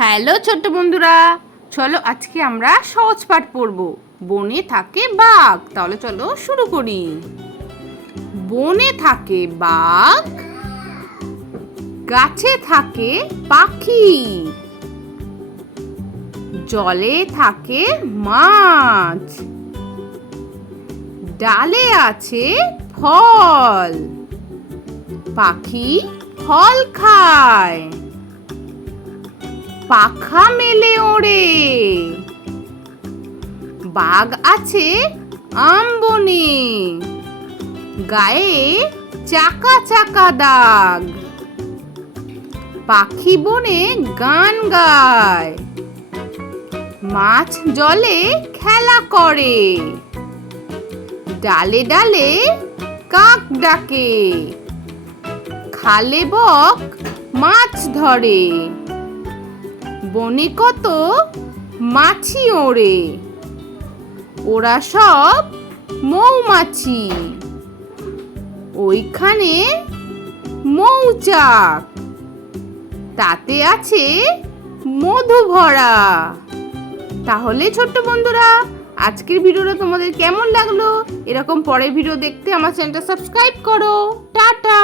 Hello ছোট্ট বন্ধুরা, চলো আজকে আমরা সহজ পাঠ পড়ব। বনে থাকে বাঘ। তাহলে চলো শুরু করি। বনে থাকে বাঘ, গাছে থাকে পাখি, জলে থাকে মাছ, ডালে আছে ফল, পাখি ফল খায়, পাখা মেলে ওড়ে। বাঘ আছে আম বনে, গায়ে চাকা চাকা দাগ, পাখি বনে গান গায়, মাছ জলে খেলা করে, ডালে ডালে কাক ডাকে, খালে বক মাছ ধরে, বনে কত মাছি ওড়ে, ওরা সব মৌমাছি, ওইখানে মৌচাক, তাতে আছে মধু ভরা। তাহলে ছোট্ট বন্ধুরা, আজকের ভিডিওটা তোমাদের কেমন লাগলো? এরকম পরের ভিডিও দেখতে আমার চ্যানেলটা সাবস্ক্রাইব করো। টাটা।